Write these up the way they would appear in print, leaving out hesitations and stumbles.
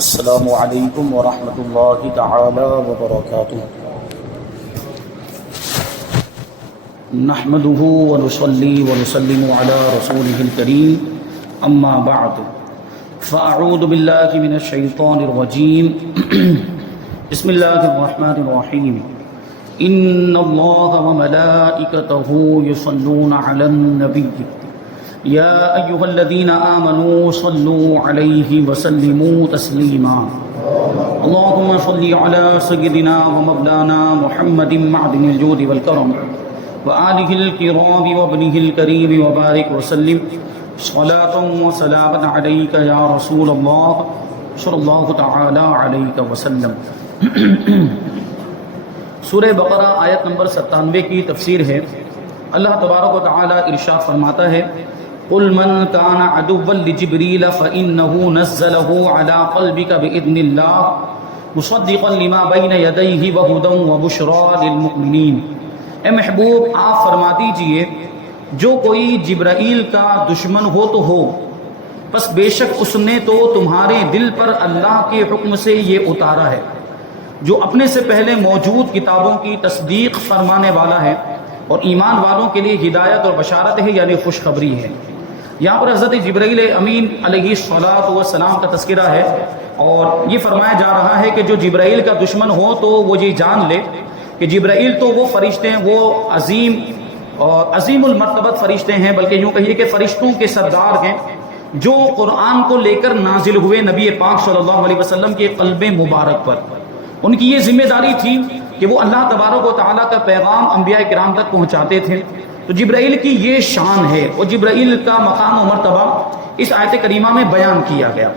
السلام علیکم ورحمۃ اللہ تعالی وبرکاتہ۔ نحمده ونصلي ونسلم على رسوله الكريم اما بعد فاعوذ باللہ من الشیطان الرجیم بسم اللہ الرحمن الرحیم ان اللہ وملائکته یصلون علی النبی یا ایہا الذین آمنوا صلوا علیہ وسلموا تسلیما اللہم صل علی سیدنا ومولانا محمد معدن الجود والکرم وآلہ الکرام وابنہ الکریم وبارک وسلم صلاة وسلاما علیک یا رسول اللہ صلی اللہ تعالی علیہ وسلم۔ سورہ بقرہ آیت نمبر 97 کی تفسیر ہے۔ اللہ تبارک و تعالی ارشاد فرماتا ہے قل من كان عدوا لجبريل فإنه نزله على قلبك بإذن الله مصدقا لما بين يديه وهدى وبشرى للمؤمنين۔ اے محبوب آپ فرما دیجئے جو کوئی جبرائیل کا دشمن ہو تو ہو، پس بے شک اس نے تو تمہارے دل پر اللہ کے حکم سے یہ اتارا ہے جو اپنے سے پہلے موجود کتابوں کی تصدیق فرمانے والا ہے اور ایمان والوں کے لیے ہدایت اور بشارت ہے، یعنی خوشخبری ہے۔ یہاں پر حضرت جبرائیل امین علیہ السلام کا تذکرہ ہے اور یہ فرمایا جا رہا ہے کہ جو جبرائیل کا دشمن ہو تو وہ یہ جان لے کہ جبرائیل تو وہ فرشتے ہیں، وہ عظیم المرتبت فرشتے ہیں، بلکہ یوں کہیے کہ فرشتوں کے سردار ہیں، جو قرآن کو لے کر نازل ہوئے نبی پاک صلی اللہ علیہ وسلم کے قلب مبارک پر۔ ان کی یہ ذمہ داری تھی کہ وہ اللہ تبارک و تعالیٰ کا پیغام انبیاء کرام تک پہنچاتے تھے۔ تو جبرائیل کی یہ شان ہے اور جبرائیل کا مقام و مرتبہ اس آیت کریمہ میں بیان کیا گیا،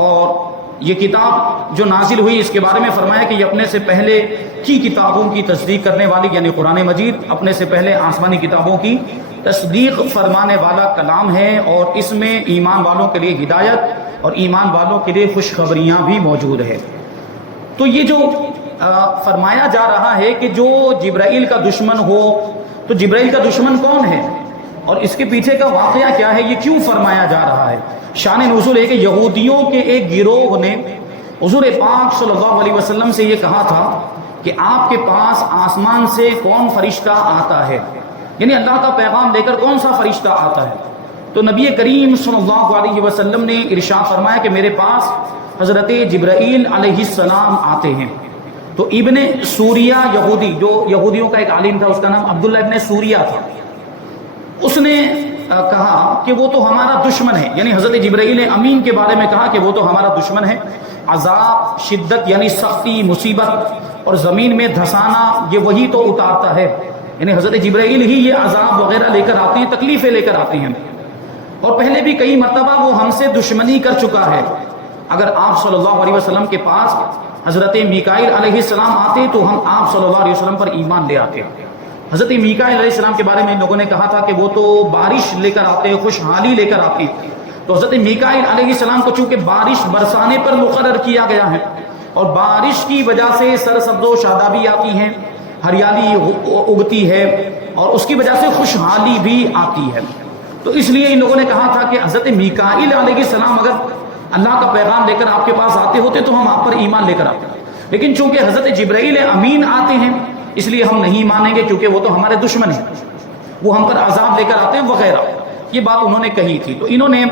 اور یہ کتاب جو نازل ہوئی اس کے بارے میں فرمایا کہ یہ اپنے سے پہلے کی کتابوں کی تصدیق کرنے والی، یعنی قرآن مجید اپنے سے پہلے آسمانی کتابوں کی تصدیق فرمانے والا کلام ہے، اور اس میں ایمان والوں کے لیے ہدایت اور ایمان والوں کے لیے خوشخبریاں بھی موجود ہے۔ تو یہ جو فرمایا جا رہا ہے کہ جو جبرائیل کا دشمن ہو، تو جبرائیل کا دشمن کون ہے اور اس کے پیچھے کا واقعہ کیا ہے، یہ کیوں فرمایا جا رہا ہے؟ شان نزول ہے کہ یہودیوں کے ایک گروہ نے حضور پاک صلی اللہ علیہ وسلم سے یہ کہا تھا کہ آپ کے پاس آسمان سے کون فرشتہ آتا ہے، یعنی اللہ کا پیغام لے کر کون سا فرشتہ آتا ہے؟ تو نبی کریم صلی اللہ علیہ وسلم نے ارشاد فرمایا کہ میرے پاس حضرت جبرائیل علیہ السلام آتے ہیں۔ تو ابن سوریہ یہودی، جو یہودیوں کا ایک عالم تھا، اس کا نام عبداللہ ابن سوریہ تھا، اس نے کہا کہ وہ تو ہمارا دشمن ہے، یعنی حضرت جبرائیل امین کے بارے میں کہا کہ وہ تو ہمارا دشمن ہے، عذاب، شدت یعنی سختی، مصیبت اور زمین میں دھسانا یہ وہی تو اتارتا ہے، یعنی حضرت جبرائیل ہی یہ عذاب وغیرہ لے کر آتے ہیں، تکلیفیں لے کر آتے ہیں، اور پہلے بھی کئی مرتبہ وہ ہم سے دشمنی کر چکا ہے۔ اگر آپ صلی اللہ علیہ وسلم کے پاس حضرت میکائیل علیہ السلام آتے تو ہم آپ صلی اللہ علیہ وسلم پر ایمان لے آتے۔ حضرت میکائیل علیہ السلام کے بارے میں لوگوں نے کہا تھا کہ وہ تو بارش لے کر آتے، خوشحالی لے کر آتے، تو حضرت میکائیل علیہ السلام کو چونکہ بارش برسانے پر مقرر کیا گیا ہے، اور بارش کی وجہ سے سرسبز و شادابی آتی ہے، ہریالی اگتی ہے، اور اس کی وجہ سے خوشحالی بھی آتی ہے، تو اس لیے ان لوگوں نے کہا تھا کہ حضرت میکائیل علیہ السلام اگر اللہ کا پیغام لے کر آپ کے پاس آتے ہوتے تو ہم آپ پر ایمان لے کر آتے، لیکن چونکہ حضرت جبرائیل امین آتے ہیں اس لیے ہم نہیں مانیں گے، کیونکہ وہ تو ہمارے دشمن ہیں، وہ ہم پر عذاب لے کر آتے ہیں وغیرہ، یہ بات انہوں نے کہی تھی۔ تو انہوں نے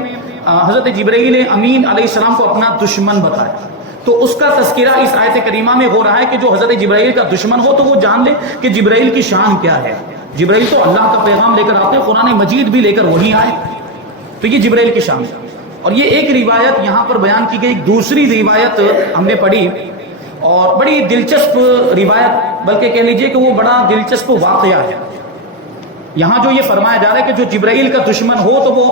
حضرت جبرائیل امین علیہ السلام کو اپنا دشمن بتایا، تو اس کا تذکرہ اس آیت کریمہ میں ہو رہا ہے کہ جو حضرت جبرائیل کا دشمن ہو تو وہ جان لے کہ جبرائیل کی شان کیا ہے۔ جبرائیل تو اللہ کا پیغام لے کر آتے ہیں، قرآن مجید بھی لے کر وہی آئے، تو یہ جبرائیل کی شان ہے۔ اور یہ ایک روایت یہاں پر بیان کی گئی، ایک دوسری روایت ہم نے پڑھی اور بڑی دلچسپ روایت، بلکہ کہہ لیجئے کہ وہ بڑا دلچسپ واقعہ ہے۔ یہاں جو یہ فرمایا جا رہا ہے کہ جو جبرائیل کا دشمن ہو تو وہ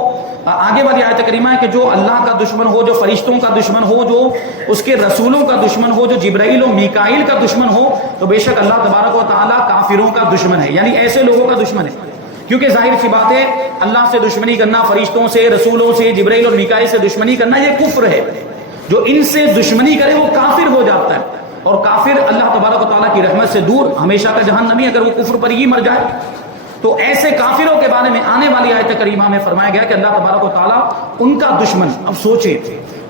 آگے والی آیت کریمہ ہے کہ جو اللہ کا دشمن ہو، جو فرشتوں کا دشمن ہو، جو اس کے رسولوں کا دشمن ہو، جو جبرائیل و میکائیل کا دشمن ہو، تو بے شک اللہ تبارک و تعالیٰ کافروں کا دشمن ہے، یعنی ایسے لوگوں کا دشمن ہے، کیونکہ ظاہر سی بات ہے اللہ سے دشمنی کرنا، فرشتوں سے، رسولوں سے، جبرائیل اور میکائیل سے دشمنی کرنا یہ کفر ہے، جو ان سے دشمنی کرے وہ کافر ہو جاتا ہے، اور کافر اللہ تبارک و تعالیٰ کی رحمت سے دور، ہمیشہ کا جہنمی اگر وہ کفر پر ہی مر جائے۔ تو ایسے کافروں کے بارے میں آنے والی آیت کریمہ میں فرمایا گیا کہ اللہ تبارک و تعالیٰ ان کا دشمن، اب سوچے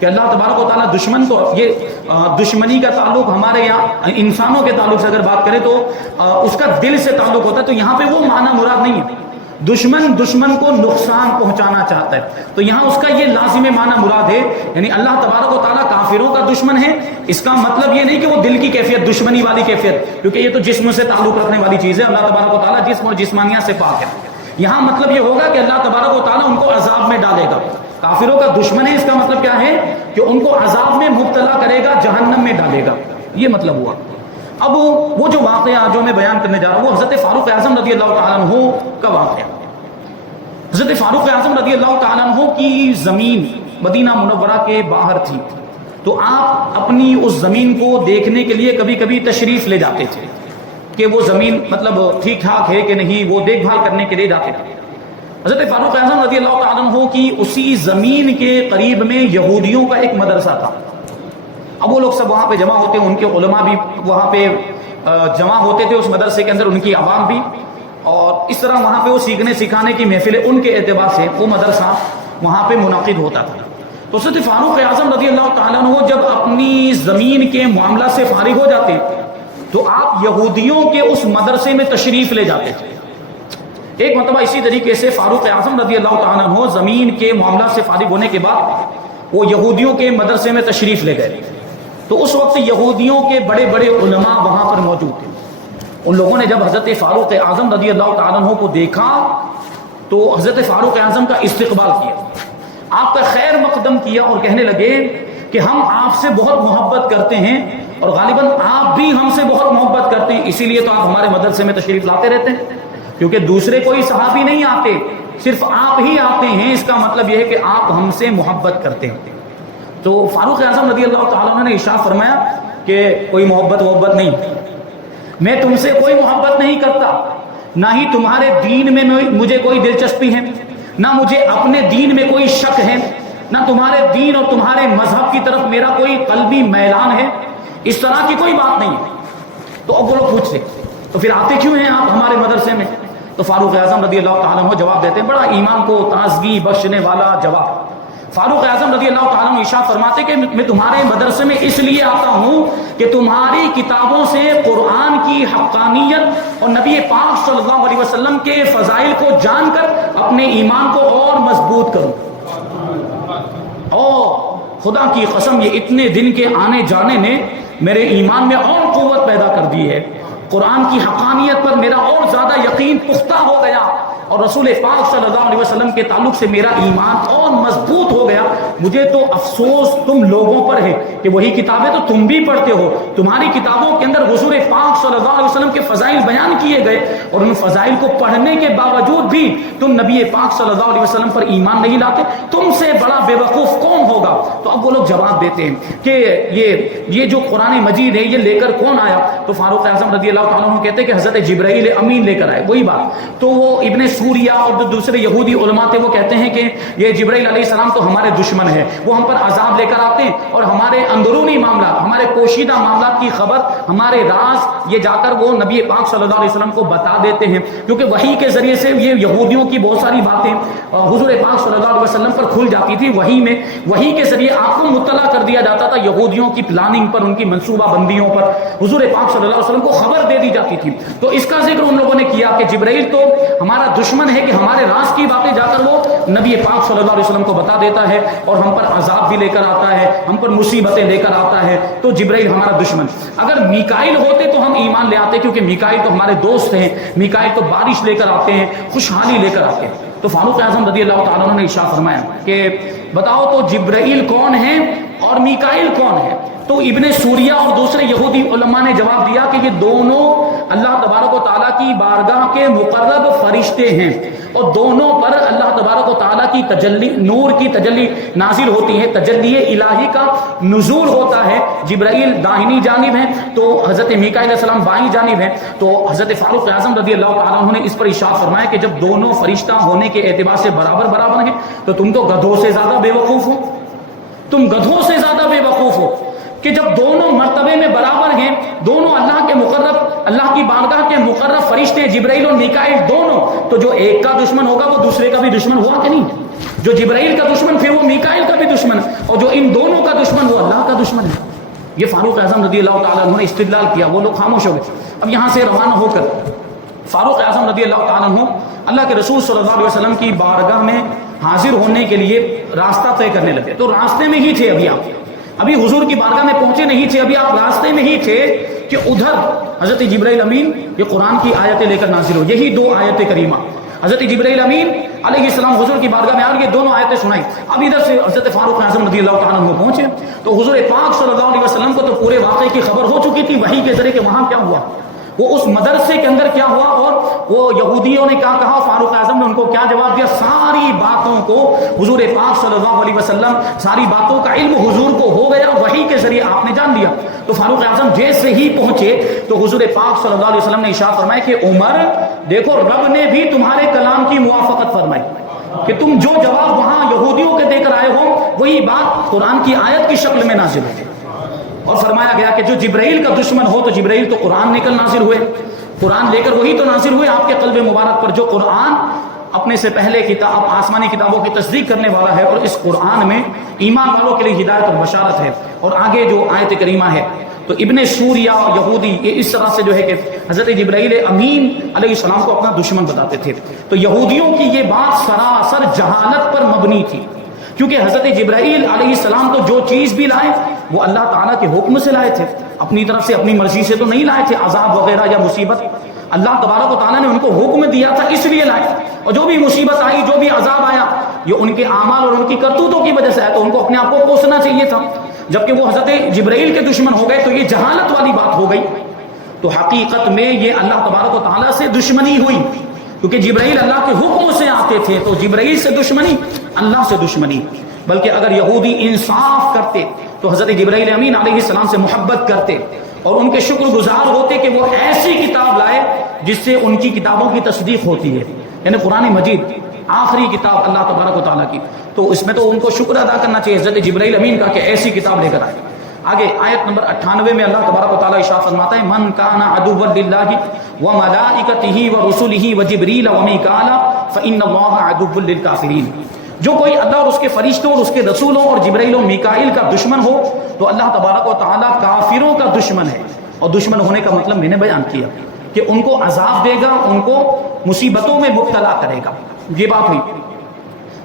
کہ اللہ تبارک و تعالیٰ دشمن کو، یہ دشمنی کا تعلق ہمارے یہاں انسانوں کے تعلق سے اگر بات کریں تو اس کا دل سے تعلق ہوتا ہے، تو یہاں پہ وہ معنی مراد نہیں ہے دشمن کو نقصان پہنچانا چاہتا ہے، تو یہاں اس کا یہ لازم معنی مراد ہے، یعنی اللہ تبارک و تعالیٰ کافروں کا دشمن ہے۔ اس کا مطلب یہ نہیں کہ وہ دل کی کیفیت، دشمنی والی کیفیت، کیونکہ یہ تو جسم سے تعلق رکھنے والی چیز ہے، اللہ تبارک و تعالیٰ جسم اور جسمانیات سے پاک ہے۔ یہاں مطلب یہ ہوگا کہ اللہ تبارک و تعالیٰ ان کو عذاب میں ڈالے گا، کافروں کا دشمن ہے، اس کا مطلب کیا ہے کہ ان کو عذاب میں مبتلا کرے گا، جہنم میں ڈالے گا، یہ مطلب ہوا۔ اب وہ جو واقعہ جو میں بیان کرنے جا رہا ہوں وہ حضرت فاروق اعظم رضی اللہ تعالیٰ عنہ کا واقعہ۔ حضرت فاروق اعظم رضی اللہ تعالیٰ عنہ کی زمین مدینہ منورہ کے باہر تھی، تو آپ اپنی اس زمین کو دیکھنے کے لیے کبھی کبھی تشریف لے جاتے تھے کہ وہ زمین مطلب ٹھیک ٹھاک ہے کہ نہیں، وہ دیکھ بھال کرنے کے لیے جاتے تھے۔ حضرت فاروق اعظم رضی اللہ تعالیٰ عنہ کی اسی زمین کے قریب میں یہودیوں کا ایک مدرسہ تھا۔ اب وہ لوگ سب وہاں پہ جمع ہوتے، ان کے علماء بھی وہاں پہ جمع ہوتے تھے اس مدرسے کے اندر، ان کی عوام بھی، اور اس طرح وہاں پہ وہ سیکھنے سکھانے کی محفلیں ان کے اعتبار سے وہ مدرسہ وہاں پہ منعقد ہوتا تھا۔ تو حضرت فاروق اعظم رضی اللہ تعالیٰ عنہ جب اپنی زمین کے معاملہ سے فارغ ہو جاتے تو آپ یہودیوں کے اس مدرسے میں تشریف لے جاتے تھے۔ ایک مرتبہ اسی طریقے سے فاروق اعظم رضی اللہ تعالیٰ عنہ زمین کے معاملہ سے فارغ ہونے کے بعد وہ یہودیوں کے مدرسے میں تشریف لے گئے، تو اس وقت یہودیوں کے بڑے بڑے علماء وہاں پر موجود تھے۔ ان لوگوں نے جب حضرت فاروق اعظم رضی اللہ تعالیٰ عنہ کو دیکھا تو حضرت فاروق اعظم کا استقبال کیا، آپ کا خیر مقدم کیا اور کہنے لگے کہ ہم آپ سے بہت محبت کرتے ہیں اور غالباً آپ بھی ہم سے بہت محبت کرتے ہیں، اسی لیے تو آپ ہمارے مدرسے میں تشریف لاتے رہتے ہیں، کیونکہ دوسرے کوئی صحابی نہیں آتے، صرف آپ ہی آتے ہیں، اس کا مطلب یہ ہے کہ آپ ہم سے محبت کرتے ہیں۔ تو فاروق اعظم رضی اللہ تعالیٰ عنہ نے ارشاد فرمایا کہ کوئی محبت نہیں، میں تم سے کوئی محبت نہیں کرتا، نہ ہی تمہارے دین میں مجھے کوئی دلچسپی ہے، نہ مجھے اپنے دین میں کوئی شک ہے، نہ تمہارے دین اور تمہارے مذہب کی طرف میرا کوئی قلبی میلان ہے، اس طرح کی کوئی بات نہیں ہے۔ تو اب وہ لوگ پوچھتے تو پھر آتے کیوں ہیں آپ ہمارے مدرسے میں؟ تو فاروق اعظم رضی اللہ تعالیٰ عنہ جواب دیتے ہیں، بڑا ایمان کو تازگی بخشنے والا جواب۔ فاروق اعظم رضی اللہ تعالیٰ عنہ ارشاد فرماتے کہ میں تمہارے مدرسے میں اس لیے آتا ہوں کہ تمہاری کتابوں سے قرآن کی حقانیت اور نبی پاک صلی اللہ علیہ وسلم کے فضائل کو جان کر اپنے ایمان کو اور مضبوط کروں۔ اور خدا کی قسم یہ اتنے دن کے آنے جانے نے میرے ایمان میں اور قوت پیدا کر دی ہے، قرآن کی حقانیت پر میرا اور زیادہ یقین پختہ ہو گیا، اور رسول پاک صلی اللہ علیہ وسلم کے تعلق سے میرا ایمان اور مضبوط ہو گیا۔ مجھے تو افسوس تم لوگوں پر ہے کہ وہی کتابیں تو تم بھی پڑھتے ہو، تمہاری کتابوں کے اندر حضور پاک صلی اللہ علیہ وسلم کے فضائل بیان کیے گئے، اور ان فضائل کو پڑھنے کے باوجود بھی تم نبی پاک صلی اللہ علیہ وسلم پر ایمان نہیں لاتے، تم سے بڑا بے وقوف کون ہوگا؟ تو اب وہ لوگ جواب دیتے ہیں کہ یہ جو قرآن مجید ہے یہ لے کر کون آیا؟ تو فاروق اعظم رضی اللہ تعالیٰ عنہ کہتے ہیں کہ حضرت جبرائیل امین لے کر آئے، وہی بات۔ تو وہ ابن سوریہ اور جو دوسرے یہودی علماء تھے وہ کہتے ہیں کہ یہ جبرائیل علیہ السلام تو ہمارے دشمن ہے، وہ ہم پر عذاب لے کر آتے ہیں اور ہمارے اندرونی معاملات، ہمارے پوشیدہ معاملات کی خبر، ہمارے راز یہ جا کر وہ نبی پاک صلی اللہ علیہ وسلم کو بتا دیتے ہیں، کیونکہ وحی کے ذریعے سے یہ یہودیوں کی بہت ساری باتیں حضور پاک صلی اللہ علیہ وسلم پر کھل جاتی تھی، وحی کے ذریعے آپ کو مطلع کر دیا جاتا تھا یہودیوں کی پلاننگ پر، ان کی منصوبہ بندیوں پر، حضور پاک صلی اللہ علیہ وسلم کو خبر دے دی جاتی تھی۔ تو اس کا ذکر ان لوگوں نے کیا کہ جبرائیل تو ہمارا دشمن ہے کہ ہمارے راز کی باتیں جا کر وہ نبی پاک صلی اللہ علیہ وسلم کو بتا دیتا ہے اور ہم پر عذاب بھی لے کر آتا ہے، ہم پر مصیبتیں لے کر آتا ہے، تو جبرائیل ہمارا دشمن۔ اگر میکائیل ہوتے تو ہم ایمان لے آتے، کیونکہ میکائیل تو ہمارے دوست ہیں، میکائیل تو بارش لے کر آتے ہیں، خوشحالی لے کر آتے ہیں۔ تو فاروق اعظم رضی اللہ تعالیٰ عنہ نے ارشاد فرمایا کہ بتاؤ تو جبرائیل کون ہے اور میکائیل کون ہے؟ تو ابن سوریہ اور دوسرے یہودی علماء نے جواب دیا کہ یہ دونوں اللہ تبارک و تعالیٰ کی بارگاہ کے مقرب فرشتے ہیں، اور دونوں پر اللہ تبارک و تعالیٰ کی تجلی، نور کی تجلی نازل ہوتی ہے، تجلی الہی کا نزول ہوتا ہے۔ جبرائیل داہنی جانب ہے تو حضرت میکائیل علیہ السلام بائیں جانب ہے۔ تو حضرت فاروق اعظم رضی اللہ تعالیٰ عنہ نے اس پر ارشاد فرمایا کہ جب دونوں فرشتہ ہونے کے اعتبار سے برابر ہیں تو تم تو گدھوں سے زیادہ بے وقوف ہو، تم گدھوں سے زیادہ بے وقوف ہو کہ جب دونوں مرتبے میں برابر ہیں، دونوں اللہ کے مقرب، اللہ کی بارگاہ کے مقرب فرشتے جبرائیل اور میکائیل دونوں، تو جو ایک کا دشمن ہوگا وہ دوسرے کا بھی دشمن ہوا کہ نہیں؟ جو جبرائیل کا دشمن پھر وہ میکائیل کا بھی دشمن ہے، اور جو ان دونوں کا دشمن وہ اللہ کا دشمن ہے۔ یہ فاروق اعظم رضی اللہ تعالیٰ عنہ نے استدلال کیا، وہ لوگ خاموش ہو گئے۔ اب یہاں سے روانہ ہو کر فاروق اعظم رضی اللہ تعالیٰ عنہ اللہ کے رسول صلی اللہ علیہ وسلم کی بارگاہ میں حاضر ہونے کے لیے راستہ طے کرنے لگے۔ تو راستے میں ہی تھے، ابھی حضور کی بارگاہ میں پہنچے نہیں تھے، ابھی آپ راستے میں ہی تھے کہ ادھر حضرت جبرائیل امین یہ قرآن کی آیتیں لے کر نازل ہو۔ یہی دو آیت کریمہ حضرت جبرائیل امین علیہ السلام حضور کی بارگاہ میں آ یہ دونوں آیتیں سنائی۔ اب ادھر سے حضرت فاروق اعظم رضی اللہ تعالیٰ عنہ پہنچے تو حضور پاک صلی اللہ علیہ وسلم کو تو پورے واقعے کی خبر ہو چکی تھی وحی کے ذریعے کہ وہاں کیا ہوا، وہ اس مدرسے کے اندر کیا ہوا، اور وہ یہودیوں نے کیا کہا، فاروق اعظم نے ان کو کیا جواب دیا۔ ساری باتوں کو حضور پاک صلی اللہ علیہ وسلم، ساری باتوں کا علم حضور کو ہو گیا، وحی کے ذریعے آپ نے جان لیا۔ تو فاروق اعظم جیسے ہی پہنچے تو حضور پاک صلی اللہ علیہ وسلم نے ارشاد فرمایا کہ عمر دیکھو رب نے بھی تمہارے کلام کی موافقت فرمائی کہ تم جو جواب وہاں یہودیوں کے دے کر آئے ہو وہی بات قرآن کی آیت کی شکل میں نازل ہوئی۔ اور فرمایا گیا کہ جو جبرائیل کا دشمن ہو تو جبرائیل تو قرآن لے کر نازل ہوئے، قرآن لے کر وہی تو نازل ہوئے آپ کے قلب مبارک پر۔ جو قرآن اپنے سے پہلے کتاب آسمانی کتابوں کی تصدیق کرنے والا ہے، اور اس قرآن میں ایمان والوں کے لیے ہدایت اور بشارت ہے۔ اور آگے جو آیت کریمہ ہے تو ابن سوریہ یہودی یہ اس طرح سے جو ہے کہ حضرت جبرائیل امین علیہ السلام کو اپنا دشمن بتاتے تھے۔ تو یہودیوں کی یہ بات سراسر جہالت پر مبنی تھی، کیونکہ حضرت جبرائیل علیہ السلام تو جو چیز بھی لائے وہ اللہ تعالیٰ کے حکم سے لائے تھے، اپنی طرف سے اپنی مرضی سے تو نہیں لائے تھے۔ عذاب وغیرہ یا مصیبت اللہ تبارک و تعالیٰ نے ان کو حکم دیا تھا اس لیے لائے، اور جو بھی مصیبت آئی، جو بھی عذاب آیا، یہ ان کے اعمال اور ان کی کرتوتوں کی وجہ سے آیا، تو ان کو اپنے آپ کو کوسنا چاہیے تھا۔ جبکہ وہ حضرت جبرائیل کے دشمن ہو گئے تو یہ جہالت والی بات ہو گئی۔ تو حقیقت میں یہ اللہ تبارک و تعالیٰ سے دشمنی ہوئی، کیونکہ جبرائیل اللہ کے حکم سے آتے تھے، تو جبرائیل سے دشمنی، اللہ سے دشمنی۔ بلکہ اگر یہودی انصاف کرتے تو حضرت جبرائیل امین علیہ السلام سے محبت کرتے اور ان کے شکر گزار ہوتے کہ وہ ایسی کتاب لائے جس سے ان کی کتابوں کی تصدیق ہوتی ہے، یعنی قرآن مجید آخری کتاب اللہ تبارک و تعالیٰ کی، تو اس میں تو ان کو شکر ادا کرنا چاہیے حضرت جبرائیل امین کا کہ ایسی کتاب لے کر آئے۔ آگے آیت نمبر 98 میں اللہ تبارک و تعالیٰ ارشاد فرماتا ہے من کان عدوا للہ وملائکتہ ورسلہ وجبریل ومیکال فإن اللہ عدو للکافرین۔ جو کوئی اللہ اور اس کے فرشتوں اور اس کے رسولوں اور جبرائیل و میکائیل کا دشمن ہو تو اللہ تبارک و تعالیٰ کافروں کا دشمن ہے۔ اور دشمن ہونے کا مطلب میں نے بیان کیا کہ ان کو عذاب دے گا، ان کو مصیبتوں میں مبتلا کرے گا، یہ بات ہوئی۔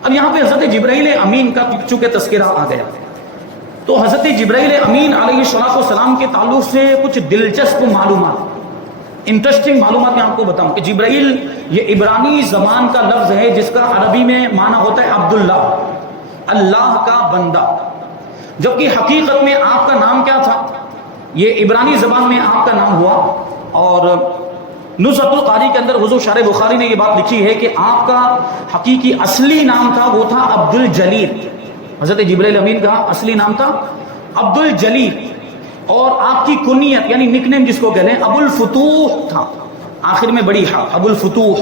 اب یہاں پہ حضرت جبرائیل امین کا چونکہ تذکرہ آ گیا تو حضرت جبرائیل امین علیہ السلام کے تعلق سے کچھ دلچسپ معلومات، انٹرسٹنگ معلومات میں آپ کو بتاؤں کہ جبرائیل یہ عبرانی زبان کا لفظ ہے جس کا عربی میں معنی ہوتا ہے عبداللہ، اللہ کا بندہ، جبکہ حقیقت میں آپ کا نام کیا تھا؟ یہ عبرانی زبان میں آپ کا نام ہوا۔ اور نزہۃ القاری کے اندر حضور شارح بخاری نے یہ بات لکھی ہے کہ آپ کا حقیقی اصلی نام تھا وہ تھا عبد الجلیل۔ حضرت جبرائیل امین کا اصلی نام تھا عبد الجلیل، اور آپ کی کنیت یعنی نک نیم جس کو کہتے ہیں ابو الفتوح تھا، آخر میں بڑی ہا ابو الفتوح۔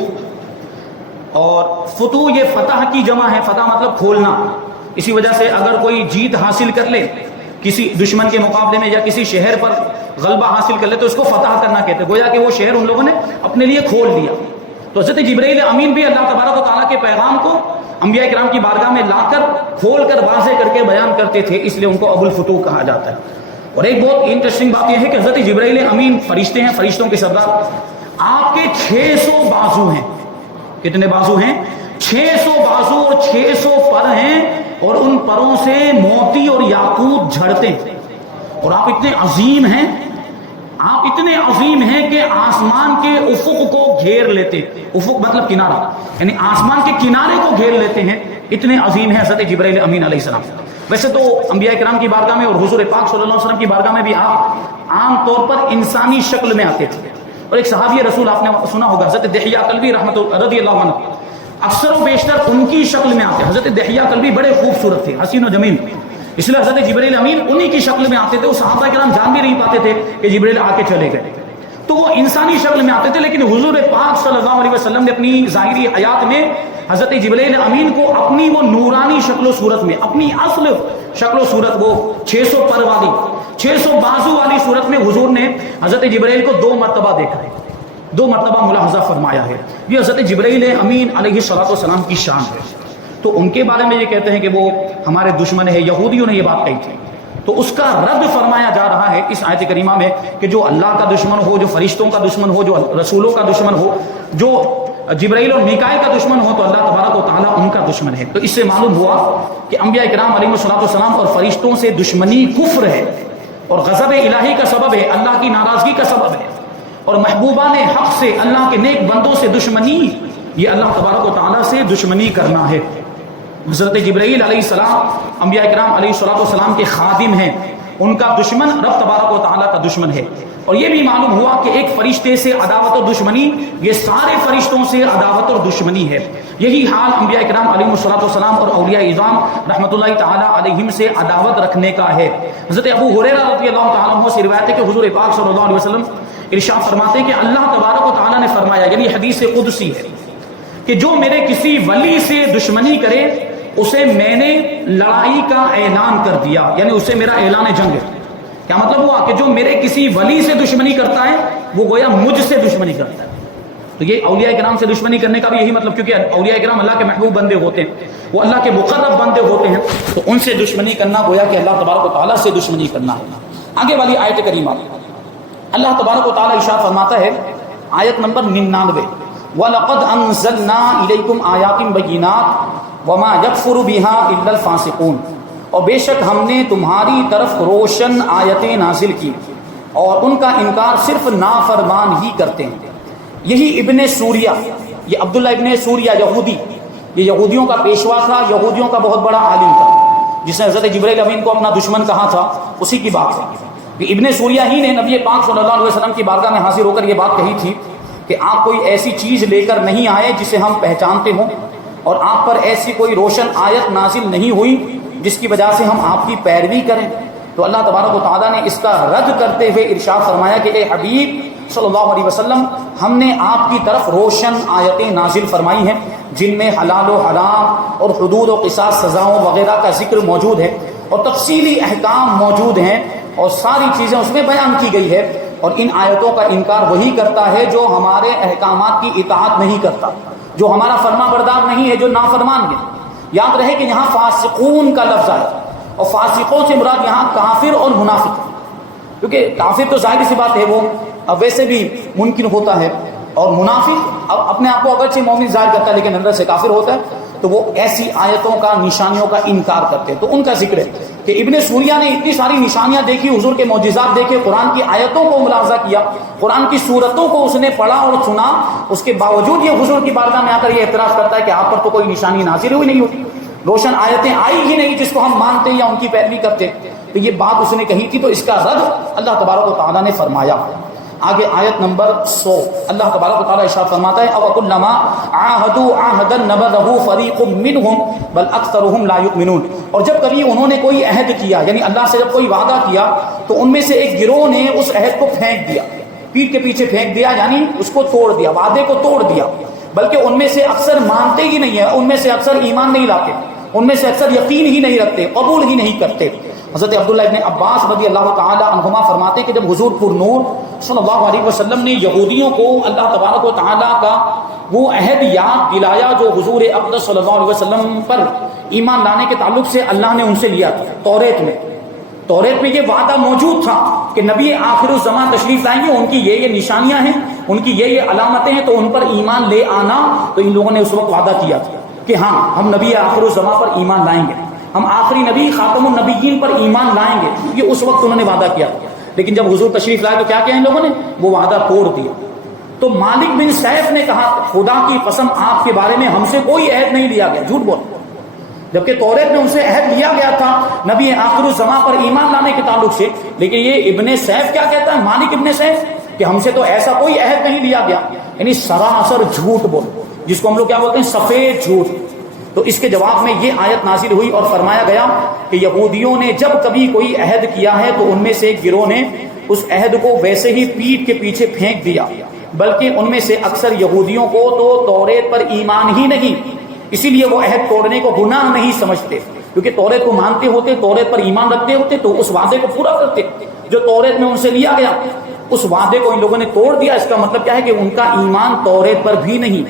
اور فتوح یہ فتح کی جمع ہے، فتح مطلب کھولنا، اسی وجہ سے اگر کوئی جیت حاصل کر لے کسی دشمن کے مقابلے میں یا کسی شہر پر غلبہ حاصل کر لے تو اس کو فتح کرنا کہتے ہیں، گویا کہ وہ شہر ان لوگوں نے اپنے لیے کھول لیا۔ تو حضرت جبرائیل امین بھی اللہ تبارک و تعالیٰ کے پیغام کو انبیاء کرام کی بارگاہ میں لا کر کھول کر واضح کر کے بیان کرتے تھے، اس لیے ان کو ابو الفتوح کہا جاتا ہے۔ اور ایک بہت انٹرسٹنگ بات یہ ہے کہ حضرت جبرائیل امین فرشتے ہیں، فرشتوں کے سردار، آپ کے 600 بازو ہیں۔ کتنے بازو ہیں؟ 600 بازو اور 600 پر ہیں، اور ان پروں سے موتی اور یاقوت جھڑتے ہیں۔ اور آپ اتنے عظیم ہیں، آپ اتنے عظیم ہیں کہ آسمان کے افق کو گھیر لیتے، افق مطلب کنارہ، یعنی آسمان کے کنارے کو گھیر لیتے ہیں، اتنے عظیم ہیں حضرت جبرائیل امین علیہ السلام۔ ویسے تو انبیاء کرام کی بارگاہ میں اور حضور پاک صلی اللہ علیہ وسلم کی بارگاہ میں بھی آپ عام طور پر انسانی شکل میں آتے تھے۔ اور ایک صحابی رسول آپ نے سنا ہوگا حضرت دحیہ کلبی رضی اللہ عنہ، اکثر و بیشتر ان کی شکل میں آتے۔ حضرت دحیہ کلبی بڑے خوبصورت تھے، حسین و جمیل، اس لیے حضرت جبرائیل امین انہی کی شکل میں آتے تھے۔ وہ صحابہ کرام جان بھی نہیں پاتے تھے کہ جبرائیل آ کے چلے گئے، تو وہ انسانی شکل میں آتے تھے۔ لیکن حضور پاک صلی اللہ علیہ وسلم نے اپنی ظاہری حیات میں حضرت جبرائیل امین کو اپنی وہ نورانی شکل و صورت میں، اپنی اصل شکل و صورت، وہ 600 پر والی، 600 بازو والی صورت میں حضور نے حضرت جبرائیل کو 2 مرتبہ دیکھا ہے، 2 مرتبہ ملاحظہ فرمایا ہے۔ یہ حضرت جبرائیل امین علیہ السلام کی شان ہے۔ تو ان کے بارے میں یہ کہتے ہیں کہ وہ ہمارے دشمن ہے. یہودیوں نے یہ بات کہی تھی. تو اس کا رد فرمایا جا رہا ہے اس آیت کریمہ میں کہ جو اللہ کا دشمن ہو, جو فرشتوں کا دشمن ہو, جو رسولوں کا دشمن ہو, جو جبرائیل اور میکائیل کا دشمن ہو, تو اللہ تبارک و تعالیٰ ان کا دشمن ہے. تو اس سے معلوم ہوا کہ انبیاء کرام علیہ الصلوۃ والسلام اور فرشتوں سے دشمنی کفر ہے اور غضب الہی کا سبب ہے, اللہ کی ناراضگی کا سبب ہے. اور محبوبان حق سے, اللہ کے نیک بندوں سے دشمنی, یہ اللہ تبارک و تعالیٰ سے دشمنی کرنا ہے. حضرت جبرائیل علیہ السلام انبیاء کرام علیہ الصلوۃ والسلام کے خادم ہیں, ان کا دشمن رب تبارک و تعالیٰ کا دشمن ہے. اور یہ بھی معلوم ہوا کہ ایک فرشتے سے عداوت اور دشمنی, یہ سارے فرشتوں سے عداوت اور دشمنی ہے. یہی حال انبیاء کرام علیہ الصلوۃ والسلام اور اولیاء اعظام رحمۃ اللہ تعالیٰ علیہم سے عداوت رکھنے کا ہے. حضرت ابو ہریرہ رضی اللہ تعالیٰ عنہ سے روایت ہے کہ حضور پاک صلی اللہ علیہ وسلم ارشاد فرماتے ہیں کہ اللہ تبارک و تعالیٰ نے فرمایا, یعنی حدیث قدسی ہے, کہ جو میرے کسی ولی سے دشمنی کرے اسے میں نے لڑائی کا اعلان کر دیا, یعنی اسے میرا اعلان جنگ ہے. کیا مطلب ہوا کہ جو میرے کسی ولی سے دشمنی کرتا ہے وہ گویا مجھ سے دشمنی کرتا ہے. تو یہ اولیاء کرام سے دشمنی کرنے کا بھی یہی مطلب, کیونکہ اولیاء کرام اللہ کے محبوب بندے ہوتے ہیں, وہ اللہ کے مقرب بندے ہوتے ہیں, تو ان سے دشمنی کرنا گویا کہ اللہ تبارک و تعالیٰ سے دشمنی کرنا ہے. آگے والی آیت کریمہ اللہ تبارک و تعالیٰ ارشاد فرماتا ہے, آیت نمبر 99, وَلَقَدْ أَنزَلْنَا إِلَيْكُمْ آيَاتٍ بَيِّنَاتٍ وَمَا يَكْفُرُ بِهَا إِلَّا الْفَاسِقُونَ. اور بے شک ہم نے تمہاری طرف روشن آیتیں نازل کی اور ان کا انکار صرف نافرمان ہی کرتے ہیں. یہی ابن سوریہ, یہ عبداللہ ابن سوریہ یہودی, یہ یہودیوں کا پیشوا تھا, یہودیوں کا بہت بڑا عالم تھا, جس نے حضرت جبرائیل امین کو اپنا دشمن کہا تھا, اسی کی بات ہے. ابن سوریہ ہی نے نبی پاک صلی اللہ علیہ وسلم کی بارگاہ میں حاضر ہو کر یہ بات کہی تھی کہ آپ کوئی ایسی چیز لے کر نہیں آئے جسے ہم پہچانتے ہوں, اور آپ پر ایسی کوئی روشن آیت نازل نہیں ہوئی جس کی وجہ سے ہم آپ کی پیروی کریں. تو اللہ تبارک و تعالیٰ نے اس کا رد کرتے ہوئے ارشاد فرمایا کہ اے حبیب صلی اللہ علیہ وسلم, ہم نے آپ کی طرف روشن آیتیں نازل فرمائی ہیں جن میں حلال و حرام اور حدود و قصاص سزاؤں وغیرہ کا ذکر موجود ہے, اور تفصیلی احکام موجود ہیں, اور ساری چیزیں اس میں بیان کی گئی ہے. اور ان آیتوں کا انکار وہی کرتا ہے جو ہمارے احکامات کی اطاعت نہیں کرتا, جو ہمارا فرما بردار نہیں ہے, جو نافرمان ہے. یاد رہے کہ یہاں فاسقون کا لفظ آیا, اور فاسقوں سے مراد یہاں کافر اور منافق ہے, کیونکہ کافر تو ظاہر سی بات ہے وہ اب ویسے بھی ممکن ہوتا ہے, اور منافق اب اپنے آپ کو اگرچہ مومن ظاہر کرتا ہے لیکن اندر سے کافر ہوتا ہے, تو وہ ایسی آیتوں کا, نشانیوں کا انکار کرتے ہیں. تو ان کا ذکر ہے کہ ابن سوریہ نے اتنی ساری نشانیاں دیکھی, حضور کے معجزات دیکھے, قرآن کی آیتوں کو ملاحظہ کیا, قرآن کی صورتوں کو اس نے پڑھا اور سنا, اس کے باوجود یہ حضور کی بارگاہ میں آ کر یہ اعتراض کرتا ہے کہ آپ پر تو کوئی نشانی نازل ہوئی نہیں ہوتی, روشن آیتیں آئی ہی نہیں جس کو ہم مانتے یا ان کی پیروی کرتے. تو یہ بات اس نے کہی تھی, تو اس کا رد اللہ تبارک و تعالیٰ نے فرمایا. آگے آیت نمبر 100 اللہ تبارک و تعالیٰ ارشاد فرماتا ہے, اوَكُلَّمَا عَاهَدُوا عَهْدًا نَبَذَهُ فَرِيقٌ مِّنْهُمْ بَلْ أَكْثَرُهُمْ لَا يُؤْمِنُونَ. اور جب کبھی انہوں نے کوئی عہد کیا, یعنی اللہ سے جب کوئی وعدہ کیا, تو ان میں سے ایک گروہ نے اس عہد کو پھینک دیا, پیٹھ کے پیچھے پھینک دیا, یعنی اس کو توڑ دیا, وعدے کو توڑ دیا. بلکہ ان میں سے اکثر مانتے ہی نہیں ہیں, ان میں سے اکثر ایمان نہیں لاتے, ان میں سے اکثر یقین ہی نہیں رکھتے, قبول ہی نہیں کرتے. حضرت عبداللہ ابن عباس رضی اللہ تعالی عنہما فرماتے کہ جب حضور پر نور صلی اللہ علیہ وسلم نے یہودیوں کو اللہ تبارک و تعالی کا وہ عہد یاد دلایا جو حضور اقدس صلی اللہ علیہ وسلم پر ایمان لانے کے تعلق سے اللہ نے ان سے لیا تھا, توریت میں یہ وعدہ موجود تھا کہ نبی آخر الزمان تشریف لائیں گے, ان کی یہ نشانیاں ہیں, ان کی یہ علامتیں ہیں, تو ان پر ایمان لے آنا. تو ان لوگوں نے اس وقت وعدہ کیا تھا کہ ہاں ہم نبی آخر الزمان پر ایمان لائیں گے, ہم آخری نبی خاتم النبیین پر ایمان لائیں گے. یہ اس وقت انہوں نے وعدہ کیا. لیکن جب حضور تشریف لائے تو کیا کیا ان لوگوں نے, وہ وعدہ توڑ دیا. تو مالک بن سیف نے کہا خدا کی قسم آپ کے بارے میں ہم سے کوئی عہد نہیں لیا گیا, جھوٹ بول, جبکہ توریت میں ان سے عہد لیا گیا تھا نبی آخر الزمان پر ایمان لانے کے تعلق سے. لیکن یہ ابن سیف کیا کہتا ہے, مالک ابن سیف, کہ ہم سے تو ایسا کوئی عہد نہیں لیا گیا, یعنی سراسر جھوٹ بول, جس کو ہم لوگ کیا بولتے ہیں, سفید جھوٹ. تو اس کے جواب میں یہ آیت نازل ہوئی اور فرمایا گیا کہ یہودیوں نے جب کبھی کوئی عہد کیا ہے تو ان میں سے ایک گروہ نے اس عہد کو ویسے ہی پیٹھ کے پیچھے پھینک دیا, بلکہ ان میں سے اکثر یہودیوں کو تو توریت پر ایمان ہی نہیں, اسی لیے وہ عہد توڑنے کو گناہ نہیں سمجھتے, کیونکہ توریت کو مانتے ہوتے, توریت پر ایمان رکھتے ہوتے, تو اس وعدے کو پورا کرتے جو توریت میں ان سے لیا گیا. اس وعدے کو ان لوگوں نے توڑ دیا. اس کا مطلب کیا ہے کہ ان کا ایمان توریت پر بھی نہیں,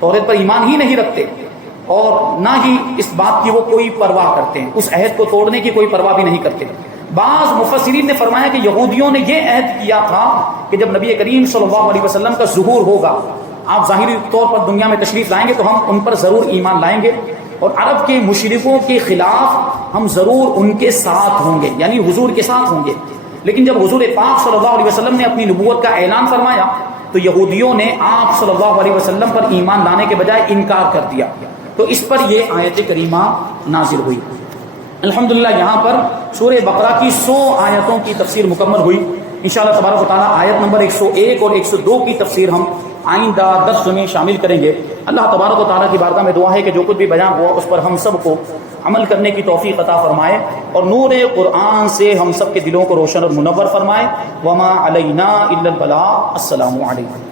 توریت پر ایمان ہی نہیں رکھتے. اور نہ ہی اس بات کی وہ کوئی پرواہ کرتے ہیں، اس عہد کو توڑنے کی کوئی پرواہ بھی نہیں کرتے۔ بعض مفسرین نے فرمایا کہ یہودیوں نے یہ عہد کیا تھا کہ جب نبی کریم صلی اللہ علیہ وسلم کا ظہور ہوگا، آپ ظاہری طور پر دنیا میں تشریف لائیں گے تو ہم ان پر ضرور ایمان لائیں گے، اور عرب کے مشرکوں کے خلاف ہم ضرور ان کے ساتھ ہوں گے، یعنی حضور کے ساتھ ہوں گے۔ لیکن جب حضور پاک صلی اللہ علیہ وسلم نے اپنی نبوت کا اعلان فرمایا تو یہودیوں نے آپ صلی اللہ علیہ وسلم پر ایمان لانے کے بجائے انکار کر دیا، تو اس پر یہ آیت کریمہ نازل ہوئی۔ الحمدللہ یہاں پر سورہ بقرہ کی 100 آیتوں کی تفسیر مکمل ہوئی۔ انشاءاللہ تبارک و تعالیٰ آیت نمبر 101 اور 102 کی تفسیر ہم آئندہ درس میں شامل کریں گے۔ اللہ تبارک و تعالیٰ کی بارگاہ میں دعا ہے کہ جو کچھ بھی بیان ہوا اس پر ہم سب کو عمل کرنے کی توفیق عطا فرمائے، اور نور قرآن سے ہم سب کے دلوں کو روشن اور منور فرمائے۔ وما علینا الا البلاغ۔ السلام علیکم۔